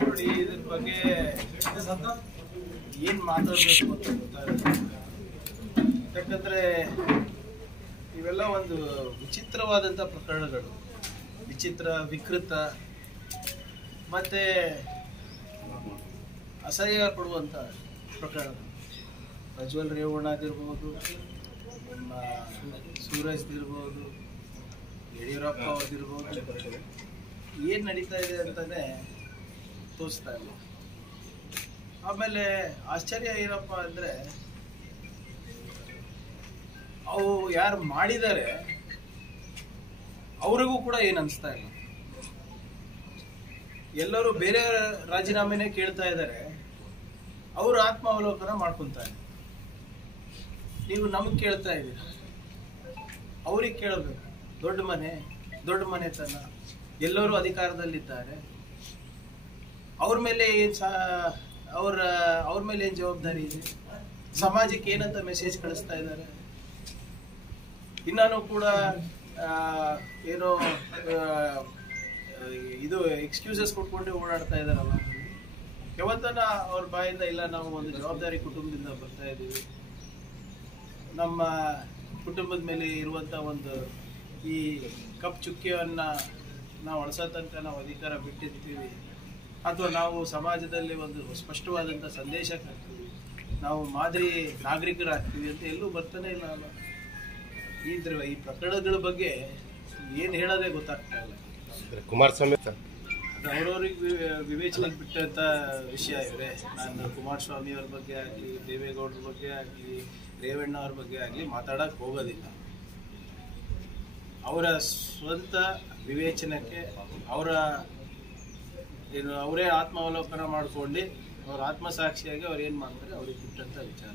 ನೋಡಿ, ಇದ್ರ ಬಗ್ಗೆ ಏನು ಮಾತಾಡಬೇಕು ಅಂತ ಗೊತ್ತಾಗಲ್ಲ. ಯಾಕಂದರೆ ಇವೆಲ್ಲ ಒಂದು ವಿಚಿತ್ರವಾದಂಥ ಪ್ರಕರಣಗಳು, ವಿಚಿತ್ರ, ವಿಕೃತ ಮತ್ತು ಅಸಹ್ಯ ಪಡುವಂಥ ಪ್ರಕರಣಗಳು. ಪ್ರಜ್ವಲ್ ರೇವಣ್ಣದಿರ್ಬೋದು, ನಮ್ಮ ಸೂರಜ್ದಿರ್ಬೋದು, ಯಡಿಯೂರಪ್ಪ ಅವ್ರದ್ದಿರ್ಬೋದು, ಏನು ನಡೀತಾ ಇದೆ ಅಂತಲೇ ತೋರಿಸ್ತಾ ಇಲ್ಲ. ಆಮೇಲೆ ಆಶ್ಚರ್ಯ ಏನಪ್ಪ ಅಂದರೆ, ಅವು ಯಾರು ಮಾಡಿದ್ದಾರೆ ಅವ್ರಿಗೂ ಕೂಡ ಏನು ಅನಿಸ್ತಾ ಇಲ್ಲ. ಎಲ್ಲರೂ ಬೇರೆ ರಾಜೀನಾಮೆನೇ ಕೇಳ್ತಾ ಇದ್ದಾರೆ, ಅವರು ಆತ್ಮಾವಲೋಕನ ಮಾಡ್ಕೊತಾರೆ. ನೀವು ನಮಗೆ ಕೇಳ್ತಾ ಇದ್ದೀರ, ಅವ್ರಿಗೆ ಕೇಳಬೇಕು. ದೊಡ್ಡ ಮನೆತನ, ಎಲ್ಲರೂ ಅಧಿಕಾರದಲ್ಲಿದ್ದಾರೆ, ಅವ್ರ ಮೇಲೆ ಏನು ಅವ್ರ ಮೇಲೆ ಏನು ಜವಾಬ್ದಾರಿ ಇದೆ? ಸಮಾಜಕ್ಕೆ ಏನಂತ ಮೆಸೇಜ್ ಕಳಿಸ್ತಾ ಇದ್ದಾರೆ? ಇನ್ನೂ ಕೂಡ ಏನೋ ಇದು ಎಕ್ಸ್ಕ್ಯೂಸಸ್ ಕೊಟ್ಕೊಂಡೆ ಓಡಾಡ್ತಾ ಇದ್ದಾರಲ್ಲ. ಯಾವತ್ತನ ಅವ್ರ ಬಾಯಿಂದ ಇಲ್ಲ, ನಾವು ಒಂದು ಜವಾಬ್ದಾರಿ ಕುಟುಂಬದಿಂದ ಬರ್ತಾ ಇದ್ದೀವಿ, ನಮ್ಮ ಕುಟುಂಬದ ಮೇಲೆ ಇರುವಂಥ ಒಂದು ಈ ಕಪ್ ಚುಕ್ಕಿಯನ್ನು ನಾವು ಅಳಿಸೋ ತನಕ ನಾವು ಅಧಿಕಾರ ಬಿಟ್ಟಿರ್ತೀವಿ, ಅಥವಾ ನಾವು ಸಮಾಜದಲ್ಲಿ ಒಂದು ಸ್ಪಷ್ಟವಾದಂಥ ಸಂದೇಶ ಹಾಕ್ತೀವಿ, ನಾವು ಮಾದರಿ ನಾಗರಿಕರಾಗ್ತೀವಿ ಅಂತ ಎಲ್ಲೂ ಬರ್ತಾನೆ ಇಲ್ಲ. ಈ ಪ್ರಕರಣಗಳ ಬಗ್ಗೆ ಏನು ಹೇಳೋದೇ ಗೊತ್ತಾಗ್ತಾ ಇಲ್ಲ. ಕುಮಾರಸ್ವಾಮಿ ಅವ್ರವ್ರಿಗೆ ವಿವೇಚನೆಗೆ ಬಿಟ್ಟಂಥ ವಿಷಯ ಇವೆ. ನಾನು ಕುಮಾರಸ್ವಾಮಿ ಅವ್ರ ಬಗ್ಗೆ ಆಗಲಿ, ದೇವೇಗೌಡರ ಬಗ್ಗೆ ಆಗಲಿ, ರೇವಣ್ಣ ಅವ್ರ ಬಗ್ಗೆ ಆಗಲಿ ಮಾತಾಡೋಕ್ಕೆ ಹೋಗೋದಿಲ್ಲ. ಅವರ ಸ್ವಂತ ವಿವೇಚನಕ್ಕೆ ಅವರೇ ಆತ್ಮಾವಲೋಕನ ಮಾಡ್ಕೊಂಡು ಅವ್ರ ಆತ್ಮಸಾಕ್ಷಿಯಾಗಿ ಅವ್ರು ಏನು ಮಾಡ್ತಾರೆ ಅವ್ರಿಗೆ ಬಿಟ್ಟಂಥ ವಿಚಾರ.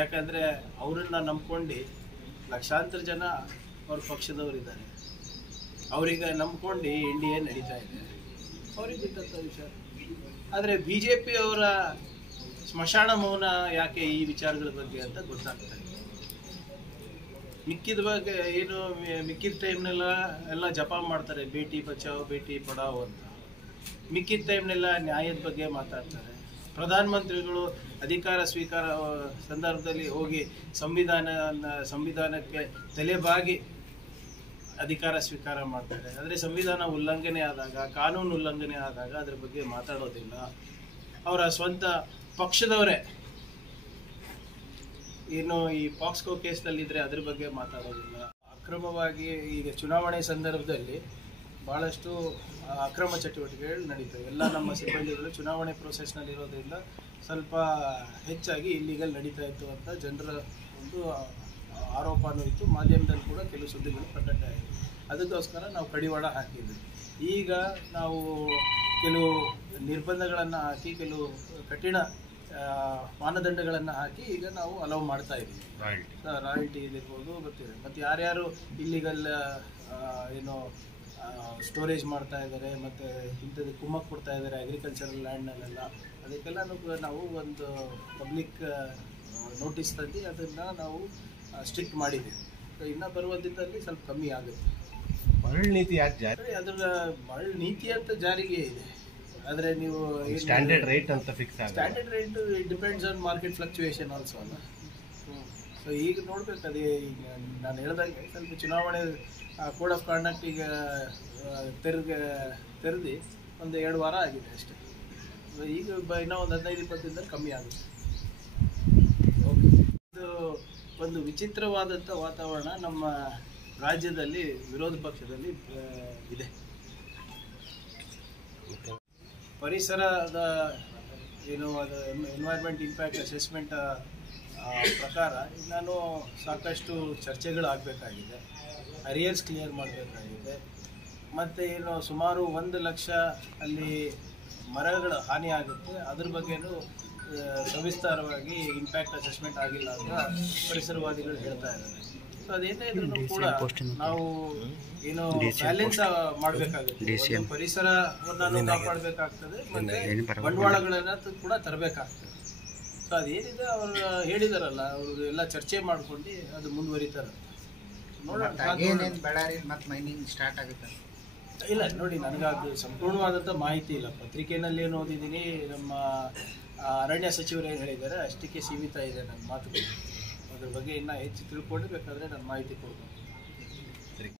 ಯಾಕಂದರೆ ಅವರನ್ನು ನಂಬ್ಕೊಂಡು ಲಕ್ಷಾಂತರ ಜನ ಅವ್ರ ಪಕ್ಷದವರಿದ್ದಾರೆ, ಅವ್ರಿಗೆ ನಂಬ್ಕೊಂಡು NDA ನಡೀತಾ ಇದೆ, ಅವ್ರಿಗೆ ಬಿಟ್ಟಂಥ ವಿಚಾರ. ಆದರೆ BJP ಅವರ ಸ್ಮಶಾನ ಮೌನ ಯಾಕೆ ಈ ವಿಚಾರಗಳ ಬಗ್ಗೆ ಅಂತ ಗೊತ್ತಾಗ್ತಾ ಇದೆ. ಮಿಕ್ಕಿದ ಬಗ್ಗೆ ಏನು ಮಿಕ್ಕಿದ ಟೈಮ್ನೆಲ್ಲ ಜಪ ಮಾಡ್ತಾರೆ, ಬೇಟಿ ಬಚಾವ್ ಬೇಟಿ ಪಡಾವ್ ಅಂತ. ಮಿಕ್ಕಿದ ಟೈಮ್ನೆಲ್ಲ ನ್ಯಾಯದ ಬಗ್ಗೆ ಮಾತಾಡ್ತಾರೆ. ಪ್ರಧಾನಮಂತ್ರಿಗಳು ಅಧಿಕಾರ ಸ್ವೀಕಾರ ಸಂದರ್ಭದಲ್ಲಿ ಹೋಗಿ ಸಂವಿಧಾನಕ್ಕೆ ತಲೆಬಾಗಿ ಅಧಿಕಾರ ಸ್ವೀಕಾರ ಮಾಡ್ತಾರೆ. ಆದರೆ ಸಂವಿಧಾನ ಉಲ್ಲಂಘನೆ ಆದಾಗ, ಕಾನೂನು ಉಲ್ಲಂಘನೆ ಆದಾಗ ಅದ್ರ ಬಗ್ಗೆ ಮಾತಾಡೋದಿಲ್ಲ. ಅವರ ಸ್ವಂತ ಪಕ್ಷದವರೇ ಏನು ಈ ಪಾಕ್ಸ್ಕೋ ಕೇಸ್ನಲ್ಲಿದ್ದರೆ ಅದ್ರ ಬಗ್ಗೆ ಮಾತಾಡೋದಿಲ್ಲ. ಅಕ್ರಮವಾಗಿ ಈಗ ಚುನಾವಣೆ ಸಂದರ್ಭದಲ್ಲಿ ಭಾಳಷ್ಟು ಅಕ್ರಮ ಚಟುವಟಿಕೆಗಳು ನಡೀತವೆ. ಎಲ್ಲ ನಮ್ಮ ಸಿಬ್ಬಂದಿಗಳು ಚುನಾವಣೆ ಪ್ರೊಸೆಸ್ನಲ್ಲಿ ಇರೋದ್ರಿಂದ ಸ್ವಲ್ಪ ಹೆಚ್ಚಾಗಿ ಇಲ್ಲಿಗಲ್ ನಡೀತಾ ಇತ್ತು ಅಂತ ಜನರ ಒಂದು ಆರೋಪನೂ ಇತ್ತು. ಮಾಧ್ಯಮದಲ್ಲಿ ಕೂಡ ಕೆಲವು ಸುದ್ದಿಗಳು ಪ್ರಕಟ ಆಯಿತು. ಅದಕ್ಕೋಸ್ಕರ ನಾವು ಕಡಿವಾಣ ಹಾಕಿದ್ವಿ. ಈಗ ನಾವು ಕೆಲವು ನಿರ್ಬಂಧಗಳನ್ನು ಹಾಕಿ, ಕೆಲವು ಕಠಿಣ ಮಾನದಂಡಗಳನ್ನು ಹಾಕಿ ಈಗ ನಾವು ಅಲೌ ಮಾಡ್ತಾ ಇದ್ದೀವಿ. ರಾಯಲ್ಟಿ ಇದಿರ್ಬೋದು ಗೊತ್ತಿದೆ. ಮತ್ತು ಯಾರ್ಯಾರು ಇಲ್ಲಿಗಲ್ ಏನೋ ಸ್ಟೋರೇಜ್ ಮಾಡ್ತಾ ಇದ್ದಾರೆ ಮತ್ತು ಇಂಥದ್ದು ಕುಮ್ಮಕ್ಕೆ ಕೊಡ್ತಾ ಇದ್ದಾರೆ ಅಗ್ರಿಕಲ್ಚರಲ್ ಲ್ಯಾಂಡ್ನಲ್ಲೆಲ್ಲ, ಅದಕ್ಕೆಲ್ಲನೂ ಕೂಡ ನಾವು ಒಂದು ಪಬ್ಲಿಕ್ ನೋಟಿಸ್ ತಂದು ಅದನ್ನು ನಾವು ಸ್ಟ್ರಿಕ್ಟ್ ಮಾಡಿದ್ದೀವಿ. ಇನ್ನು ಬರುವ ದಿನದಲ್ಲಿ ಸ್ವಲ್ಪ ಕಮ್ಮಿ ಆಗುತ್ತೆ. ಮರಳು ನೀತಿ ಯಾಕೆ ಜಾರಿ? ಅದರ ಮರಳು ನೀತಿ ಅಂತ ಜಾರಿಗೆ ಇದೆ, ಆದರೆ ನೀವು ಸ್ಟ್ಯಾಂಡರ್ಡ್ ರೇಟ್ ಅಂತ ಫಿಕ್ಸ್ ಆಗಿದೆ. Standard rate depends on market fluctuation also ಅಲ್ಲ. ಸೊ ಈಗ ನೋಡ್ಬೇಕು. ಅದೇ ಈಗ ನಾನು ಹೇಳ್ದಂಗೆ ಸ್ವಲ್ಪ ಚುನಾವಣೆ ಕೋಡ್ ಆಫ್ ಕಾಂಡಕ್ಟ್ ಈಗ ತೆರೆದು ಒಂದು 2 ವಾರ ಆಗಿದೆ ಅಷ್ಟೇ. ಈಗ ಇನ್ನೂ ಒಂದು 15-20 ದಿನದಲ್ಲಿ ಕಮ್ಮಿ ಆಗುತ್ತೆ. ಓಕೆ, ಇದು ಒಂದು ವಿಚಿತ್ರವಾದಂಥ ವಾತಾವರಣ ನಮ್ಮ ರಾಜ್ಯದಲ್ಲಿ ವಿರೋಧ ಪಕ್ಷದಲ್ಲಿ ಇದೆ. ಪರಿಸರದ ಏನು ಅದು ಎನ್ವೈರ್ಮೆಂಟ್ ಇಂಪ್ಯಾಕ್ಟ್ ಅಸೆಸ್ಮೆಂಟ್ ಪ್ರಕಾರ ನಾನು ಸಾಕಷ್ಟು ಚರ್ಚೆಗಳಾಗಬೇಕಾಗಿದೆ, ಅರಿಯರ್ಸ್ ಕ್ಲಿಯರ್ ಮಾಡಬೇಕಾಗಿದೆ. ಮತ್ತು ಏನು ಸುಮಾರು 1 ಲಕ್ಷ ಅಲ್ಲಿ ಮರಗಳ ಹಾನಿ ಆಗುತ್ತೆ, ಅದ್ರ ಬಗ್ಗೆನೂ ಸವಿಸ್ತಾರವಾಗಿ ಇಂಪ್ಯಾಕ್ಟ್ ಅಸೆಸ್ಮೆಂಟ್ ಆಗಿಲ್ಲ ಅಂತ ಪರಿಸರವಾದಿಗಳು ಹೇಳ್ತಾ ಇದ್ದಾರೆ. ಸೊ ಅದೇನೇ ಇದ್ರೂ ಕೂಡ ನಾವು ಏನು ಬ್ಯಾಲೆನ್ಸ್ ಮಾಡಬೇಕಾಗುತ್ತೆ. ಪರಿಸರವನ್ನು ಕಾಪಾಡಬೇಕಾಗ್ತದೆ ಮತ್ತು ಬಂಡವಾಳಗಳನ್ನ ಕೂಡ ತರಬೇಕಾಗ್ತದೆ. ಸೊ ಅದೇನಿದೆ ಅವರು ಹೇಳಿದಾರಲ್ಲ, ಅವರು ಎಲ್ಲ ಚರ್ಚೆ ಮಾಡ್ಕೊಂಡು ಅದು ಮುಂದುವರಿತಾರೆ. ನೋಡೋಣ. ಬಳ್ಳಾರಿ ಮತ್ತು ಮೈನಿಂಗ್ ಸ್ಟಾರ್ಟ್ ಆಗುತ್ತೆ. ಇಲ್ಲ ನೋಡಿ, ನನಗದು ಸಂಪೂರ್ಣವಾದಂಥ ಮಾಹಿತಿ ಇಲ್ಲ. ಪತ್ರಿಕೆಯಲ್ಲಿ ಏನು ಓದಿದ್ದೀನಿ, ನಮ್ಮ ಅರಣ್ಯ ಸಚಿವರು ಏನು ಹೇಳಿದ್ದಾರೆ ಅಷ್ಟಕ್ಕೆ ಸೀಮಿತ ಇದೆ ನನ್ನ ಮಾತುಗಳು. ಅದ್ರ ಬಗ್ಗೆ ಇನ್ನೂ ಹೆಚ್ಚು ತಿಳ್ಕೊಂಡು ಬೇಕಾದರೆ ನಾನು ಮಾಹಿತಿ ಕೊಡ್ತೀನಿ.